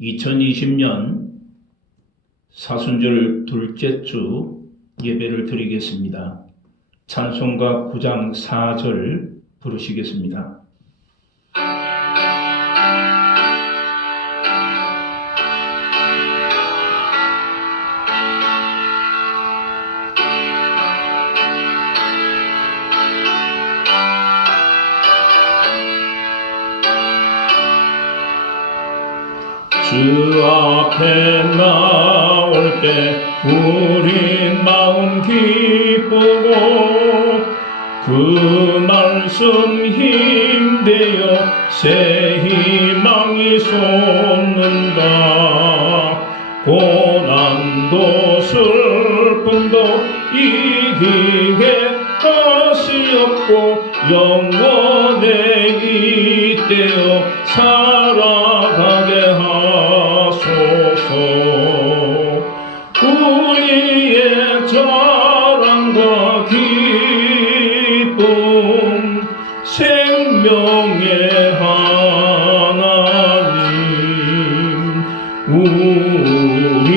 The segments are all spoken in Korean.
2020년 사순절 둘째 주 예배를 드리겠습니다. 찬송가 9장 4절 부르시겠습니다. 주 앞에 나올 때 우리 마음 기쁘고 그 말씀 힘되어 새 희망이 솟는다. 고난도 슬픔도 이기게 하시옵고 영원에 잇대어 살아가게 하소서. 우리의 자랑과 기쁨 생명의 하나님, 우리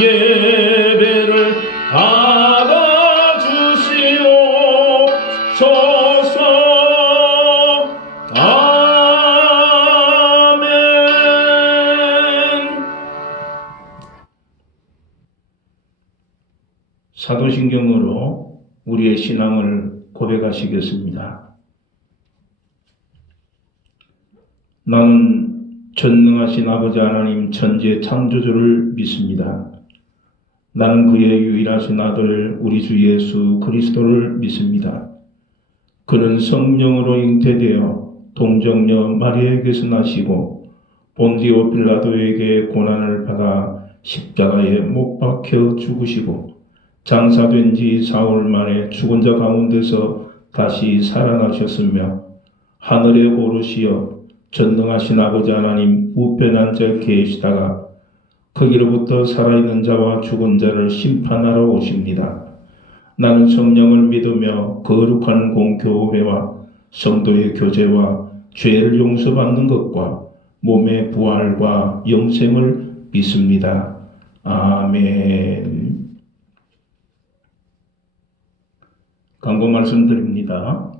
예배를 받아주시옵소서. 사도신경으로 우리의 신앙을 고백하시겠습니다. 나는 전능하신 아버지 하나님 천지의 창조주를 믿습니다. 나는 그의 유일하신 아들 우리 주 예수 그리스도를 믿습니다. 그는 성령으로 잉태되어 동정녀 마리아에게서 나시고 본디오 빌라도에게 고난을 받아 십자가에 못 박혀 죽으시고 장사된 지 4월 만에 죽은 자 가운데서 다시 살아나셨으며 하늘에 오르시어 전능하신 아버지 하나님 우편에 앉아 계시다가 거기로부터 살아있는 자와 죽은 자를 심판하러 오십니다. 나는 성령을 믿으며 거룩한 공교회와 성도의 교제와 죄를 용서받는 것과 몸의 부활과 영생을 믿습니다. 아멘. 광고 말씀드립니다.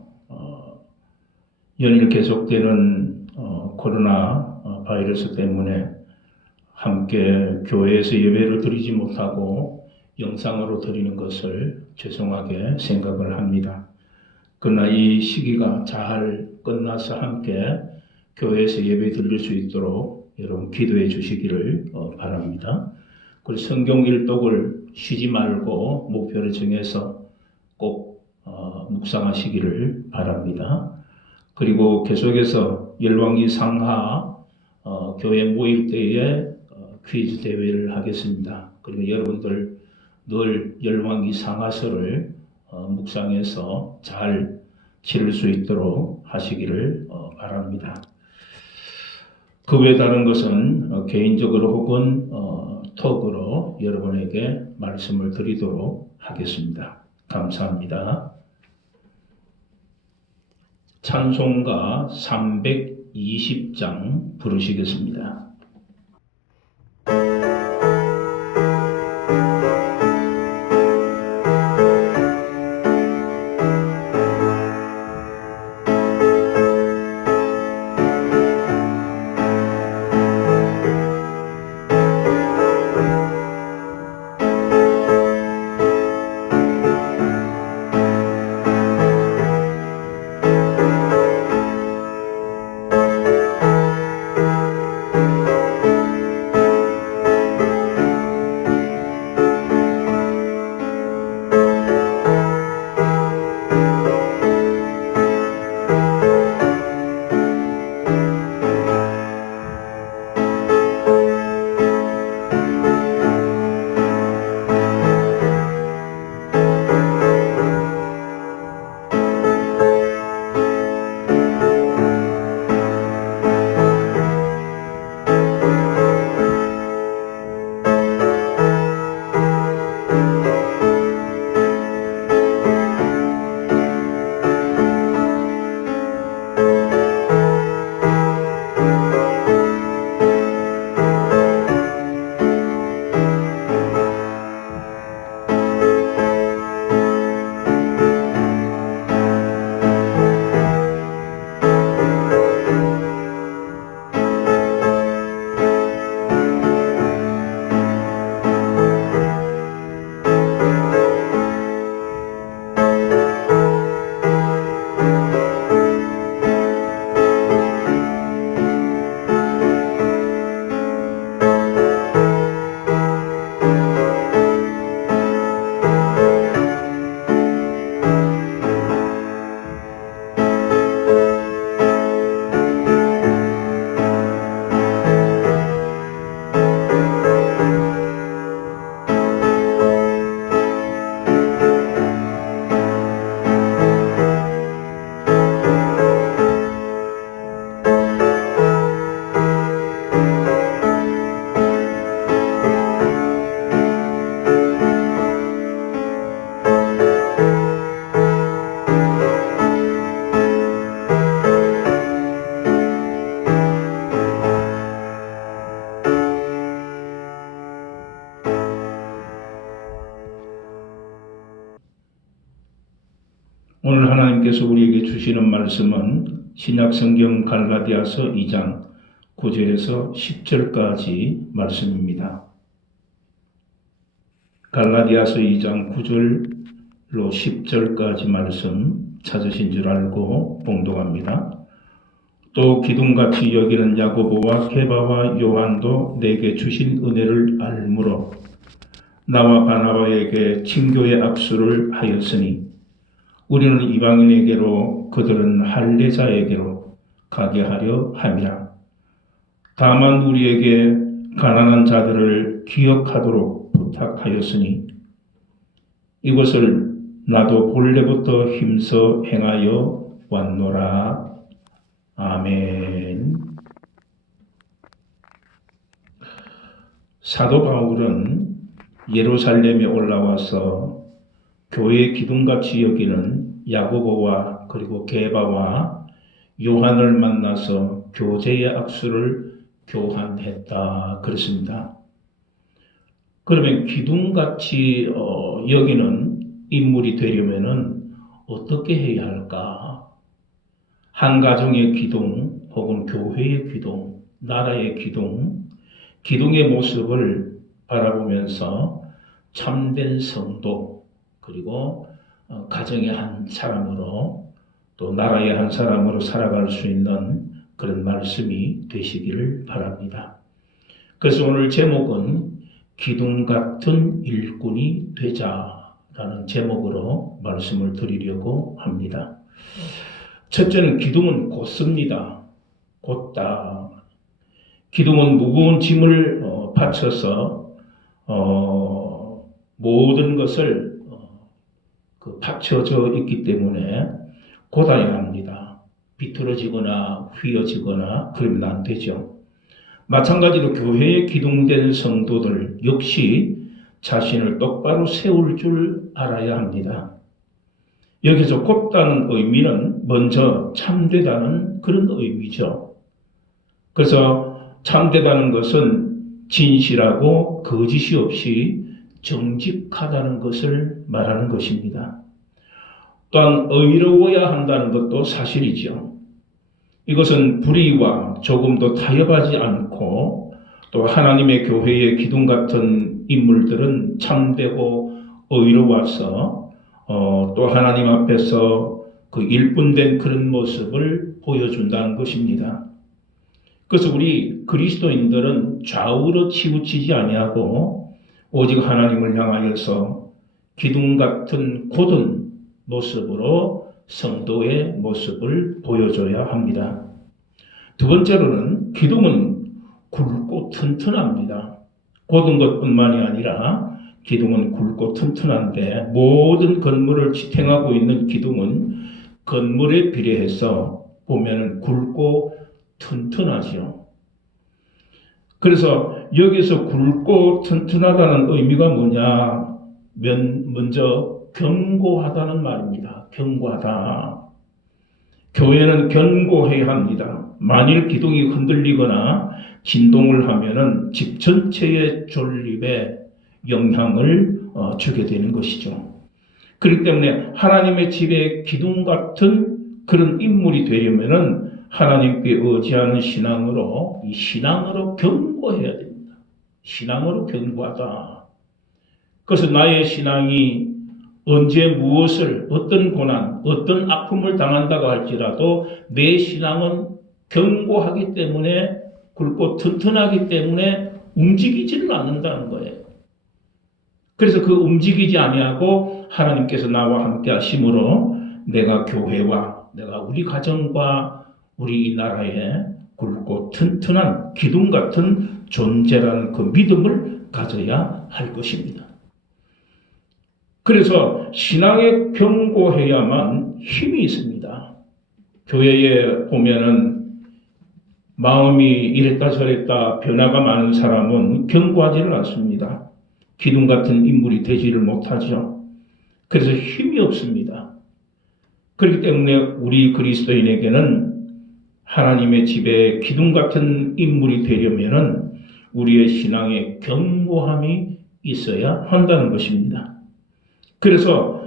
연일 계속되는 코로나 바이러스 때문에 함께 교회에서 예배를 드리지 못하고 영상으로 드리는 것을 죄송하게 생각을 합니다. 그러나 이 시기가 잘 끝나서 함께 교회에서 예배 드릴 수 있도록 여러분 기도해 주시기를 바랍니다. 그리고 성경 일독을 쉬지 말고 목표를 정해서 꼭 묵상하시기를 바랍니다. 그리고 계속해서 열왕기 상하 교회 모일 때에 퀴즈 대회를 하겠습니다. 그리고 여러분들 늘 열왕기 상하서를 묵상해서 잘 치를 수 있도록 하시기를 바랍니다. 그 외 다른 것은 개인적으로 혹은 톡으로 여러분에게 말씀을 드리도록 하겠습니다. 감사합니다. 찬송가 320장 부르시겠습니다. 하나님께서 우리에게 주시는 말씀은 신약성경 갈라디아서 2장 9절에서 10절까지 말씀입니다. 갈라디아서 2장 9절로 10절까지 말씀 찾으신 줄 알고 봉독합니다. 또 기둥같이 여기는 야고보와 게바와 요한도 내게 주신 은혜를 알므로 나와 바나바에게 친교의 악수를 하였으니 우리는 이방인에게로 그들은 할례자에게로 가게 하려 함이라. 다만 우리에게 가난한 자들을 기억하도록 부탁하였으니 이것을 나도 본래부터 힘써 행하여 왔노라. 아멘. 사도 바울은 예루살렘에 올라와서 교회의 기둥같이 여기는 야고보와 그리고 게바와 요한을 만나서 교제의 악수를 교환했다 그랬습니다. 그러면 기둥같이 여기는 인물이 되려면은 어떻게 해야 할까? 한 가정의 기둥 혹은 교회의 기둥, 나라의 기둥, 기둥의 모습을 바라보면서 참된 성도 그리고 가정의 한 사람으로 또 나라의 한 사람으로 살아갈 수 있는 그런 말씀이 되시기를 바랍니다. 그래서 오늘 제목은 기둥 같은 일꾼이 되자라는 제목으로 말씀을 드리려고 합니다. 첫째는 기둥은 곧습니다. 곧다. 기둥은 무거운 짐을 받쳐서 모든 것을 받쳐져 있기 때문에 곧아야 합니다. 비틀어지거나 휘어지거나 그러면 안 되죠. 마찬가지로 교회에 기둥된 성도들 역시 자신을 똑바로 세울 줄 알아야 합니다. 여기서 곧다는 의미는 먼저 참되다는 그런 의미죠. 그래서 참되다는 것은 진실하고 거짓이 없이 정직하다는 것을 말하는 것입니다. 또한 의로워야 한다는 것도 사실이죠. 이것은 불의와 조금도 타협하지 않고 또 하나님의 교회의 기둥 같은 인물들은 참되고 의로워서 또 하나님 앞에서 그 일꾼된 그런 모습을 보여준다는 것입니다. 그래서 우리 그리스도인들은 좌우로 치우치지 아니하고 오직 하나님을 향하여서 기둥 같은 곧은 모습으로 성도의 모습을 보여줘야 합니다. 두 번째로는 기둥은 굵고 튼튼합니다. 곧은 것뿐만이 아니라 기둥은 굵고 튼튼한데 모든 건물을 지탱하고 있는 기둥은 건물에 비례해서 보면 굵고 튼튼하죠. 그래서 여기서 굵고 튼튼하다는 의미가 뭐냐? 먼저 견고하다는 말입니다. 견고하다. 교회는 견고해야 합니다. 만일 기둥이 흔들리거나 진동을 하면은 집 전체의 존립에 영향을 주게 되는 것이죠. 그렇기 때문에 하나님의 집에 기둥 같은 그런 인물이 되려면은 하나님께 의지하는 신앙으로 이 신앙으로 견고해야 됩니다. 신앙으로 견고하다. 그래서 나의 신앙이 언제 무엇을 어떤 고난, 어떤 아픔을 당한다고 할지라도 내 신앙은 견고하기 때문에 굵고 튼튼하기 때문에 움직이지는 않는다는 거예요. 그래서 그 움직이지 아니하고 하나님께서 나와 함께 하심으로 내가 교회와 내가 우리 가정과 우리 이 나라에 굵고 튼튼한 기둥 같은 존재라는 그 믿음을 가져야 할 것입니다. 그래서 신앙에 견고해야만 힘이 있습니다. 교회에 보면은 마음이 이랬다 저랬다 변화가 많은 사람은 견고하지는 않습니다. 기둥 같은 인물이 되지를 못하죠. 그래서 힘이 없습니다. 그렇기 때문에 우리 그리스도인에게는 하나님의 집에 기둥 같은 인물이 되려면은 우리의 신앙에 견고함이 있어야 한다는 것입니다. 그래서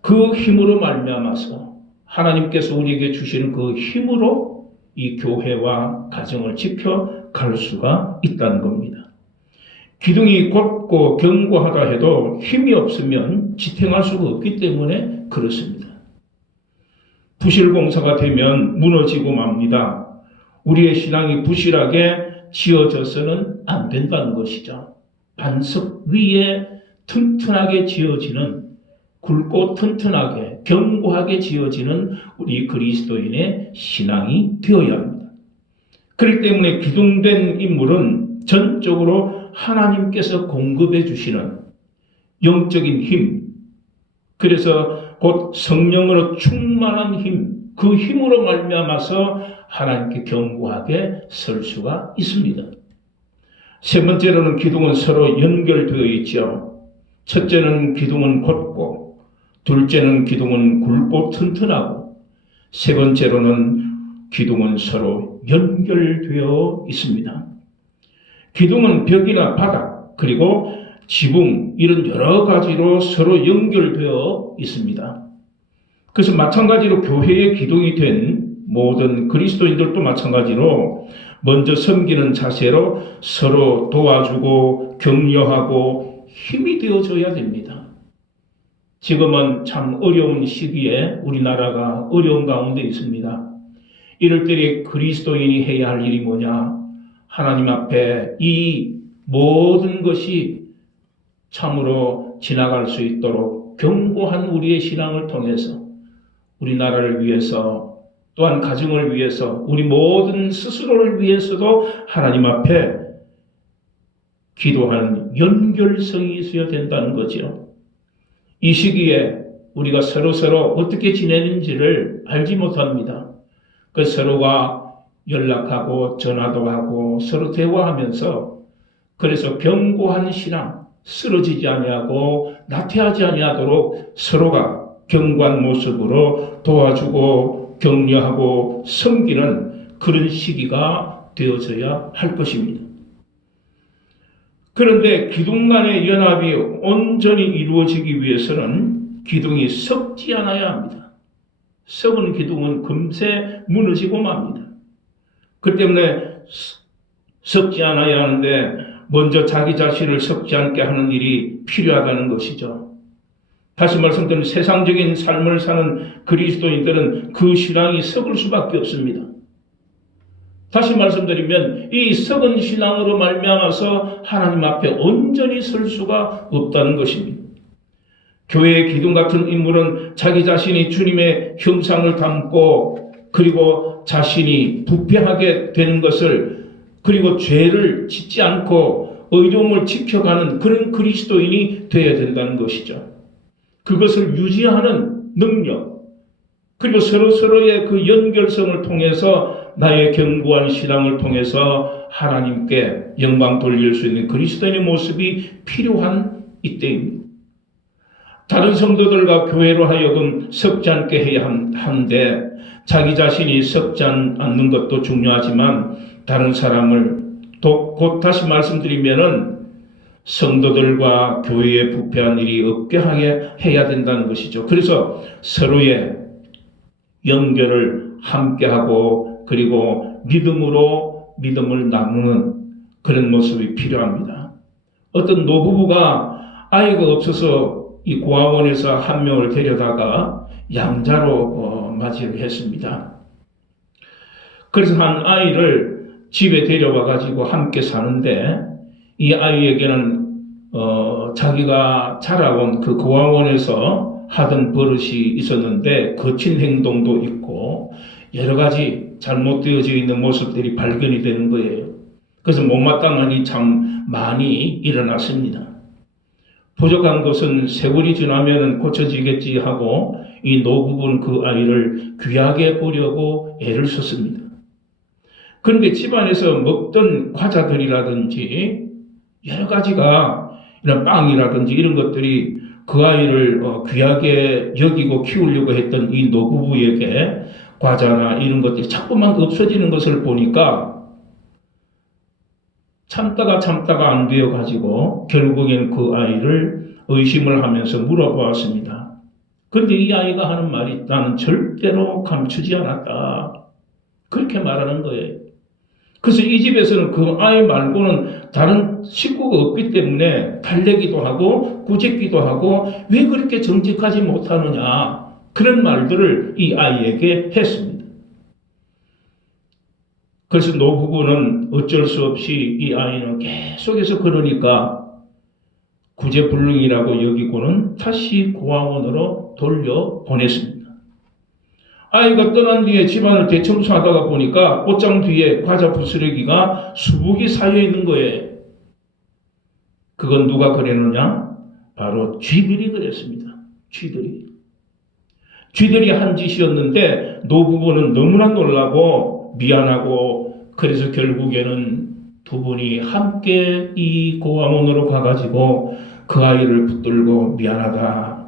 그 힘으로 말미암아서 하나님께서 우리에게 주시는 그 힘으로 이 교회와 가정을 지켜갈 수가 있다는 겁니다. 기둥이 곧고 견고하다 해도 힘이 없으면 지탱할 수가 없기 때문에 그렇습니다. 부실공사가 되면 무너지고 맙니다. 우리의 신앙이 부실하게 지어져서는 안 된다는 것이죠. 반석 위에 튼튼하게 지어지는, 굵고 튼튼하게 견고하게 지어지는 우리 그리스도인의 신앙이 되어야 합니다. 그렇기 때문에 기둥된 인물은 전적으로 하나님께서 공급해 주시는 영적인 힘, 그래서 곧 성령으로 충만한 힘, 그 힘으로 말미암아서 하나님께 견고하게 설 수가 있습니다. 세 번째로는 기둥은 서로 연결되어 있죠. 첫째는 기둥은 곧고, 둘째는 기둥은 굵고 튼튼하고, 세 번째로는 기둥은 서로 연결되어 있습니다. 기둥은 벽이나 바닥, 그리고 지붕, 이런 여러 가지로 서로 연결되어 있습니다. 그래서 마찬가지로 교회의 기둥이 된 모든 그리스도인들도 마찬가지로 먼저 섬기는 자세로 서로 도와주고 격려하고 힘이 되어줘야 됩니다. 지금은 참 어려운 시기에 우리나라가 어려운 가운데 있습니다. 이럴 때에 그리스도인이 해야 할 일이 뭐냐? 하나님 앞에 이 모든 것이 참으로 지나갈 수 있도록 견고한 우리의 신앙을 통해서 우리나라를 위해서, 또한 가정을 위해서, 우리 모든 스스로를 위해서도 하나님 앞에 기도하는 연결성이 있어야 된다는 거죠. 이 시기에 우리가 서로 어떻게 지내는지를 알지 못합니다. 그 서로가 연락하고 전화도 하고 서로 대화하면서, 그래서 견고한 신앙, 쓰러지지 아니하고 나태하지 아니하도록 서로가 견고한 모습으로 도와주고 격려하고 섬기는 그런 시기가 되어져야 할 것입니다. 그런데 기둥 간의 연합이 온전히 이루어지기 위해서는 기둥이 썩지 않아야 합니다. 썩은 기둥은 금세 무너지고 맙니다. 그 때문에 썩지 않아야 하는데 먼저 자기 자신을 썩지 않게 하는 일이 필요하다는 것이죠. 다시 말씀드리면 세상적인 삶을 사는 그리스도인들은 그 신앙이 썩을 수밖에 없습니다. 다시 말씀드리면 이 썩은 신앙으로 말미암아서 하나님 앞에 온전히 설 수가 없다는 것입니다. 교회의 기둥 같은 인물은 자기 자신이 주님의 형상을 담고, 그리고 자신이 부패하게 되는 것을, 그리고 죄를 짓지 않고 의로움을 지켜가는 그런 그리스도인이 되어야 된다는 것이죠. 그것을 유지하는 능력, 그리고 서로의 그 연결성을 통해서 나의 견고한 신앙을 통해서 하나님께 영광 돌릴 수 있는 그리스도인의 모습이 필요한 이때입니다. 다른 성도들과 교회로 하여금 썩지 않게 해야 하는데, 자기 자신이 썩지 않는 것도 중요하지만 다른 사람을 곧 다시 말씀드리면은 성도들과 교회에 부패한 일이 없게 하게 해야 된다는 것이죠. 그래서 서로의 연결을 함께하고, 그리고 믿음으로 믿음을 나누는 그런 모습이 필요합니다. 어떤 노부부가 아이가 없어서 이 고아원에서 한 명을 데려다가 양자로 맞이를 했습니다. 그래서 한 아이를 집에 데려와 가지고 함께 사는데, 이 아이에게는 자기가 자라온 그 고아원에서 하던 버릇이 있었는데 거친 행동도 있고 여러 가지 잘못되어져 있는 모습들이 발견이 되는 거예요. 그래서 못마땅한 일이 참 많이 일어났습니다. 부족한 것은 세월이 지나면 고쳐지겠지 하고 이 노부부는 그 아이를 귀하게 보려고 애를 썼습니다. 그런데 집안에서 먹던 과자들이라든지 여러 가지가, 이런 빵이라든지 이런 것들이 그 아이를 귀하게 여기고 키우려고 했던 이 노부부에게 과자나 이런 것들이 자꾸만 없어지는 것을 보니까 참다가 안 되어 가지고 결국엔 그 아이를 의심을 하면서 물어보았습니다. 근데 이 아이가 하는 말이 나는 절대로 감추지 않았다. 그렇게 말하는 거예요. 그래서 이 집에서는 그 아이 말고는 다른 식구가 없기 때문에 달래기도 하고 꾸짖기도 하고 왜 그렇게 정직하지 못하느냐. 그런 말들을 이 아이에게 했습니다. 그래서 노부부는 어쩔 수 없이 이 아이는 계속해서 그러니까 구제불능이라고 여기고는 다시 고아원으로 돌려보냈습니다. 아이가 떠난 뒤에 집안을 대청소하다가 보니까 옷장 뒤에 과자 부스러기가 수북이 쌓여 있는 거예요. 그건 누가 그랬느냐? 바로 쥐들이 그랬습니다. 쥐들이 한 짓이었는데 노부부는 너무나 놀라고 미안하고 그래서 결국에는 두 분이 함께 이 고아원으로 가가지고 그 아이를 붙들고 미안하다.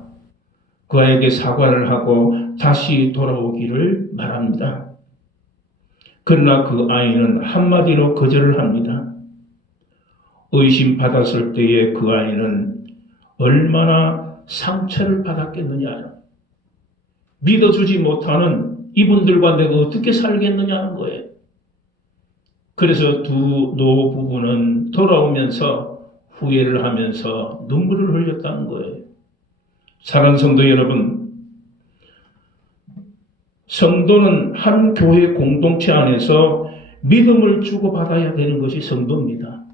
그 아이에게 사과를 하고 다시 돌아오기를 말합니다. 그러나 그 아이는 한마디로 거절을 합니다. 의심받았을 때에 그 아이는 얼마나 상처를 받았겠느냐. 믿어주지 못하는 이분들과 내가 어떻게 살겠느냐는 거예요. 그래서 두 노부부는 돌아오면서 후회를 하면서 눈물을 흘렸다는 거예요. 사랑하는 성도 여러분, 성도는 한 교회 공동체 안에서 믿음을 주고받아야 되는 것이 성도입니다.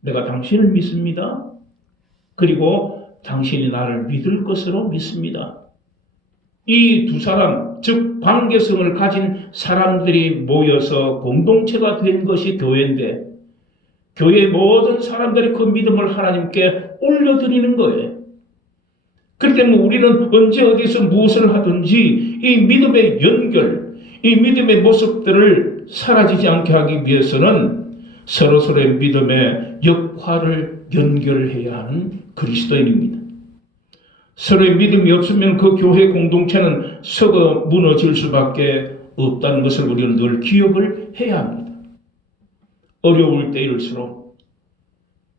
내가 당신을 믿습니다. 그리고 당신이 나를 믿을 것으로 믿습니다. 이 두 사람, 즉 관계성을 가진 사람들이 모여서 공동체가 된 것이 교회인데 교회의 모든 사람들이 그 믿음을 하나님께 올려드리는 거예요. 그렇기 때문에 우리는 언제 어디서 무엇을 하든지 이 믿음의 연결, 이 믿음의 모습들을 사라지지 않게 하기 위해서는 서로서로의 믿음의 역할을 연결해야 하는 그리스도인입니다. 서로의 믿음이 없으면 그 교회 공동체는 썩어 무너질 수밖에 없다는 것을 우리는 늘 기억을 해야 합니다. 어려울 때일수록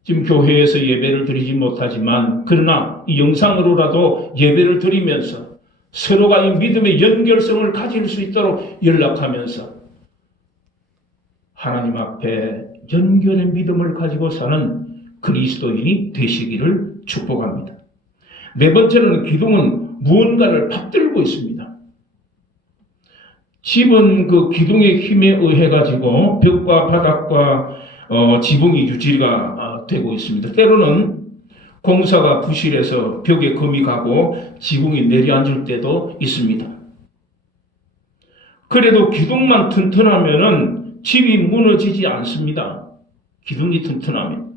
지금 교회에서 예배를 드리지 못하지만 그러나 이 영상으로라도 예배를 드리면서 서로가 이 믿음의 연결성을 가질 수 있도록 연락하면서 하나님 앞에 연결의 믿음을 가지고 사는 그리스도인이 되시기를 축복합니다. 네 번째로는 기둥은 무언가를 받들고 있습니다. 집은 그 기둥의 힘에 의해 가지고 벽과 바닥과 지붕이 유지가 되고 있습니다. 때로는 공사가 부실해서 벽에 금이 가고 지붕이 내려앉을 때도 있습니다. 그래도 기둥만 튼튼하면은 집이 무너지지 않습니다. 기둥이 튼튼하면.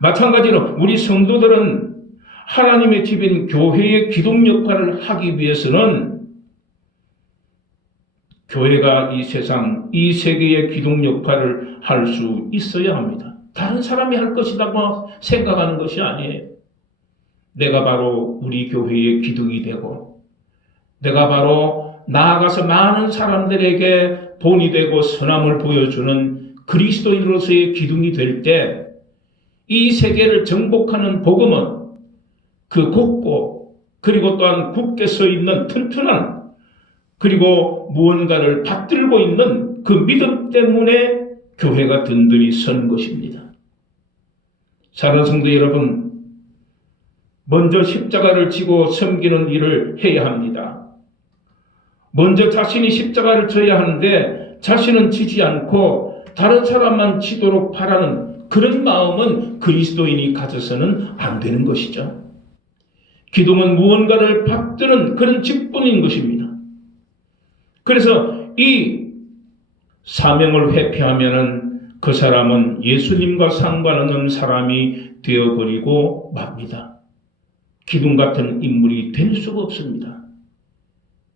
마찬가지로 우리 성도들은 하나님의 집인 교회의 기둥 역할을 하기 위해서는 교회가 이 세상, 이 세계의 기둥 역할을 할 수 있어야 합니다. 다른 사람이 할 것이라고 생각하는 것이 아니에요. 내가 바로 우리 교회의 기둥이 되고 내가 바로 나아가서 많은 사람들에게 본이 되고 선함을 보여주는 그리스도인으로서의 기둥이 될 때 이 세계를 정복하는 복음은 그 곱고 그리고 또한 굳게 서 있는 튼튼한 그리고 무언가를 받들고 있는 그 믿음 때문에 교회가 든든히 선 것입니다. 사랑하는 성도 여러분, 먼저 십자가를 지고 섬기는 일을 해야 합니다. 먼저 자신이 십자가를 져야 하는데 자신은 지지 않고 다른 사람만 지도록 바라는 그런 마음은 그리스도인이 가져서는 안 되는 것이죠. 기둥은 무언가를 받드는 그런 직분인 것입니다. 그래서 이 사명을 회피하면은 그 사람은 예수님과 상관없는 사람이 되어버리고 맙니다. 기둥 같은 인물이 될 수가 없습니다.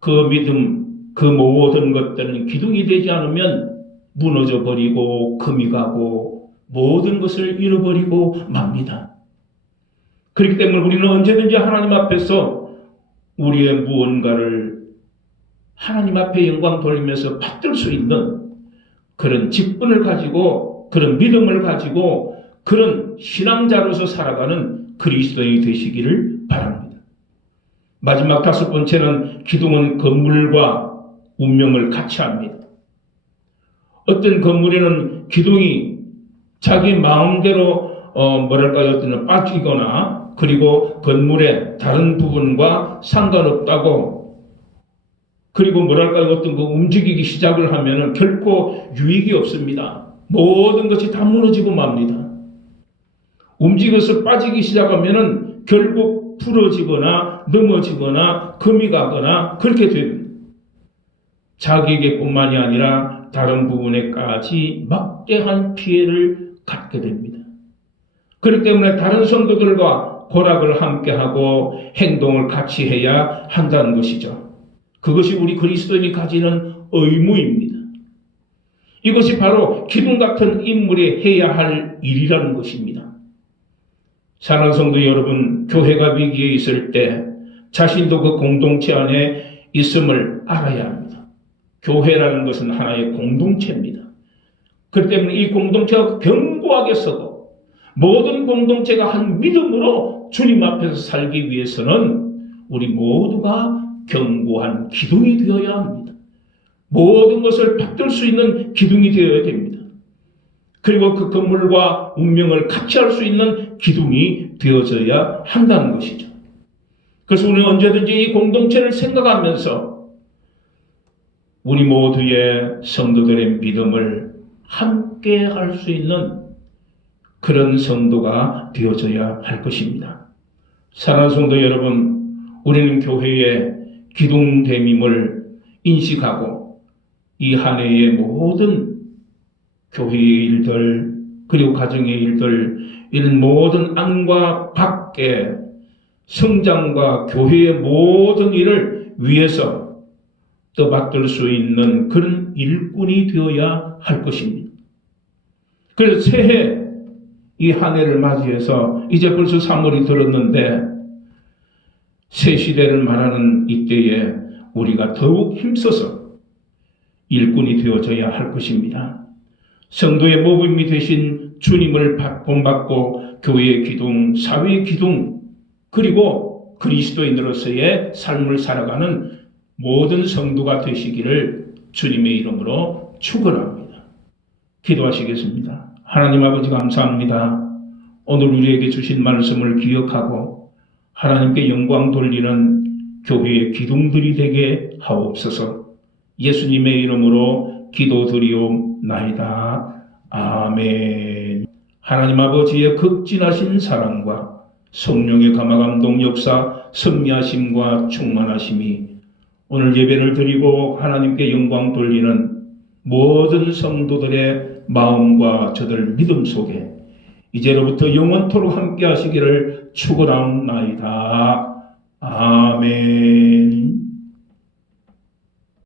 그 믿음, 그 모든 것들은 기둥이 되지 않으면 무너져버리고 금이 가고 모든 것을 잃어버리고 맙니다. 그렇기 때문에 우리는 언제든지 하나님 앞에서 우리의 무언가를 하나님 앞에 영광 돌리면서 받들 수 있는 그런 직분을 가지고 그런 믿음을 가지고 그런 신앙자로서 살아가는 그리스도인이 되시기를 바랍니다. 마지막 다섯 번째는 기둥은 건물과 운명을 같이 합니다. 어떤 건물에는 기둥이 자기 마음대로 어떤 빠지거나 그리고 건물의 다른 부분과 상관없다고, 그리고 어떤 거 움직이기 시작을 하면은 결코 유익이 없습니다. 모든 것이 다 무너지고 맙니다. 움직여서 빠지기 시작하면은 결국 부러지거나 넘어지거나 금이 가거나 그렇게 됩니다. 자기에게뿐만이 아니라 다른 부분에까지 막대한 피해를 갖게 됩니다. 그렇기 때문에 다른 성도들과 고락을 함께하고 행동을 같이 해야 한다는 것이죠. 그것이 우리 그리스도인이 가지는 의무입니다. 이것이 바로 기둥 같은 인물이 해야 할 일이라는 것입니다. 사랑하는 성도 여러분, 교회가 위기에 있을 때 자신도 그 공동체 안에 있음을 알아야 합니다. 교회라는 것은 하나의 공동체입니다. 그렇기 때문에 이 공동체가 견고하게 서고 모든 공동체가 한 믿음으로 주님 앞에서 살기 위해서는 우리 모두가 견고한 기둥이 되어야 합니다. 모든 것을 받들 수 있는 기둥이 되어야 됩니다. 그리고 그 건물과 운명을 같이 할 수 있는 기둥이 되어져야 한다는 것이죠. 그래서 우리는 언제든지 이 공동체를 생각하면서 우리 모두의 성도들의 믿음을 함께 할 수 있는 그런 성도가 되어져야 할 것입니다. 사랑하는 성도 여러분, 우리는 교회의 기둥됨임을 인식하고 이 한 해의 모든 교회의 일들 그리고 가정의 일들, 이런 모든 안과 밖의 성장과 교회의 모든 일을 위해서 떠받들 수 있는 그런 일꾼이 되어야 할 것입니다. 그래서 새해 이 한 해를 맞이해서 이제 벌써 3월이 들었는데 새 시대를 말하는 이때에 우리가 더욱 힘써서 일꾼이 되어져야 할 것입니다. 성도의 모범이 되신 주님을 본받고 교회의 기둥, 사회의 기둥, 그리고 그리스도인으로서의 삶을 살아가는 모든 성도가 되시기를 주님의 이름으로 축원합니다. 기도하시겠습니다. 하나님 아버지 감사합니다. 오늘 우리에게 주신 말씀을 기억하고 하나님께 영광 돌리는 교회의 기둥들이 되게 하옵소서. 예수님의 이름으로 기도드리옵나이다. 아멘. 하나님 아버지의 극진하신 사랑과 성령의 감화감동 역사, 섭리하심과 충만하심이 오늘 예배를 드리고 하나님께 영광 돌리는 모든 성도들의 마음과 저들 믿음 속에 이제로부터 영원토록 함께 하시기를 축원하옵나이다. 아멘.